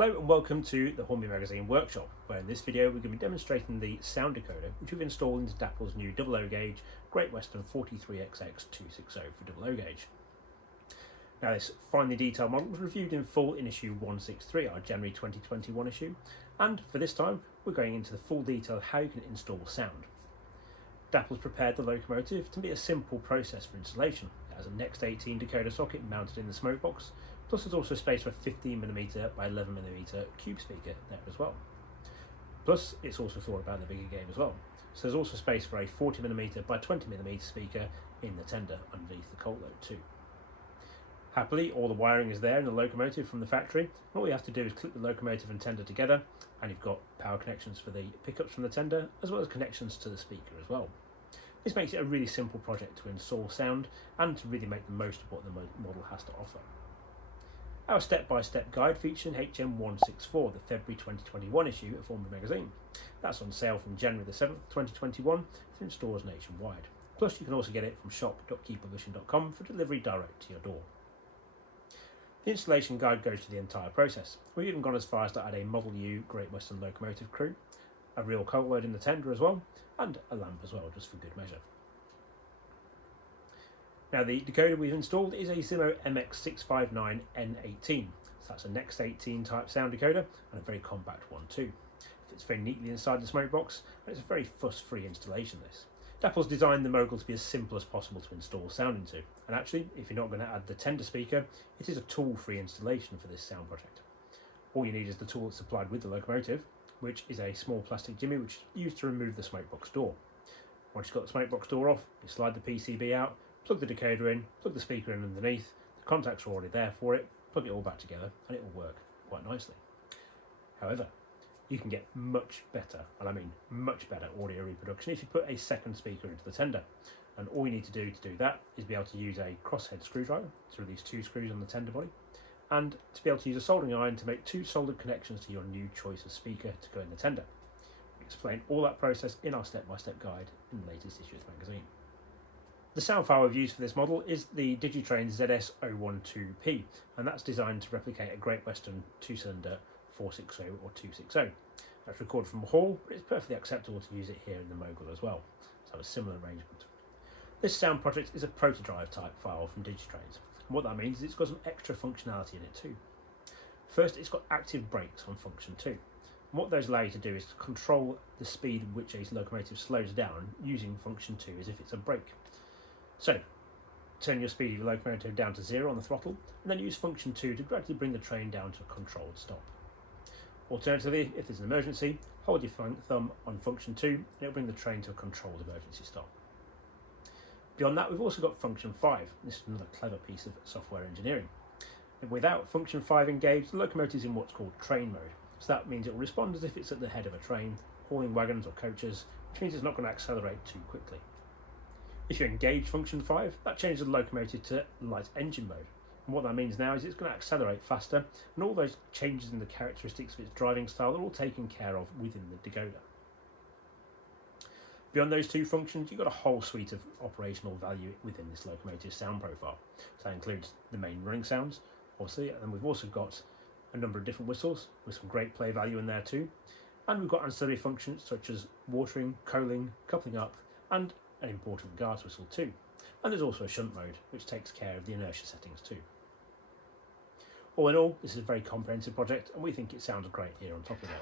Hello and welcome to the Hornby magazine workshop, where in this video we're going to be demonstrating the sound decoder which we've installed into Dapol's new 00 gauge Great Western 43XX260 for 00 gauge. Now, this finely detailed model was reviewed in full in issue 163, our January 2021 issue, and for this time we're going into the full detail of how you can install sound. Dapol's prepared the locomotive to be a simple process for installation. It has a Next 18 decoder socket mounted in the smoke box, plus there's also space for a 15mm by 11mm cube speaker there as well. Plus it's also thought about the bigger game as well. So there's also space for a 40mm by 20mm speaker in the tender underneath the colt load too. Happily, all the wiring is there in the locomotive from the factory, and all you have to do is clip the locomotive and tender together, and you've got power connections for the pickups from the tender, as well as connections to the speaker as well. This makes it a really simple project to install sound and to really make the most of what the model has to offer. Our step-by-step guide featuring HM164, the February 2021 issue of Hornby magazine. That's on sale from January the 7th, 2021 from stores nationwide. Plus you can also get it from shop.keypublishing.com for delivery direct to your door. The installation guide goes to the entire process. We've even gone as far as to add a Model U Great Western locomotive crew, a real colt load in the tender as well, and a lamp as well, just for good measure. Now, the decoder we've installed is a ZIMO MX659N18, so that's a Next 18 type sound decoder and a very compact one too. It fits very neatly inside the smoke box, and it's a very fuss-free installation this. Dapol's designed the Mogul to be as simple as possible to install sound into, and actually, if you're not going to add the tender speaker, it is a tool-free installation for this sound project. All you need is the tool that's supplied with the locomotive, which is a small plastic jimmy which is used to remove the smoke box door. Once you've got the smoke box door off, you slide the PCB out, plug the decoder in, plug the speaker in underneath, the contacts are already there for it, plug it all back together and it will work quite nicely. However, you can get much better, and I mean much better audio reproduction if you put a second speaker into the tender. And all you need to do that is be able to use a crosshead screwdriver to release two screws on the tender body, and to be able to use a soldering iron to make two soldered connections to your new choice of speaker to go in the tender. We explain all that process in our step-by-step guide in the latest issue of the magazine. The sound file we've used for this model is the Digitrain ZS012P, and that's designed to replicate a Great Western 2-cylinder 460 or 260. That's recorded from a hall, but it's perfectly acceptable to use it here in the Mogul as well, so a similar arrangement. This sound project is a protodrive type file from Digitrains, and what that means is it's got some extra functionality in it too. First, it's got active brakes on function 2. And what those allow you to do is to control the speed at which a locomotive slows down using function 2 as if it's a brake. So, turn your speed of your locomotive down to 0 on the throttle, and then use function 2 to gradually bring the train down to a controlled stop. Alternatively, if there's an emergency, hold your thumb on function 2 and it'll bring the train to a controlled emergency stop. Beyond that, we've also got function 5. This is another clever piece of software engineering. And without function 5 engaged, the locomotive is in what's called train mode. So that means it will respond as if it's at the head of a train, hauling wagons or coaches, which means it's not going to accelerate too quickly. If you engage function 5, that changes the locomotive to light engine mode. And what that means now is it's going to accelerate faster, and all those changes in the characteristics of its driving style are all taken care of within the decoder. Beyond those two functions, you've got a whole suite of operational value within this locomotive sound profile. So that includes the main running sounds, obviously, and we've also got a number of different whistles with some great play value in there too. And we've got ancillary functions such as watering, coaling, coupling up, and an important guard whistle too. And there's also a shunt mode, which takes care of the inertia settings too. All in all, this is a very comprehensive project, and we think it sounds great here on top of it.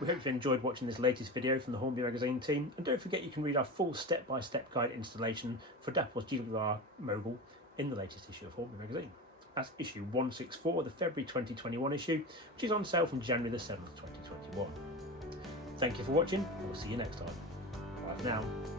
We hope you enjoyed watching this latest video from the Hornby magazine team, and don't forget you can read our full step-by-step guide installation for Dapol GWR Mogul in the latest issue of Hornby magazine. That's issue 164, the February 2021 issue, which is on sale from January the 7th, 2021. Thank you for watching, and we'll see you next time. Bye for now.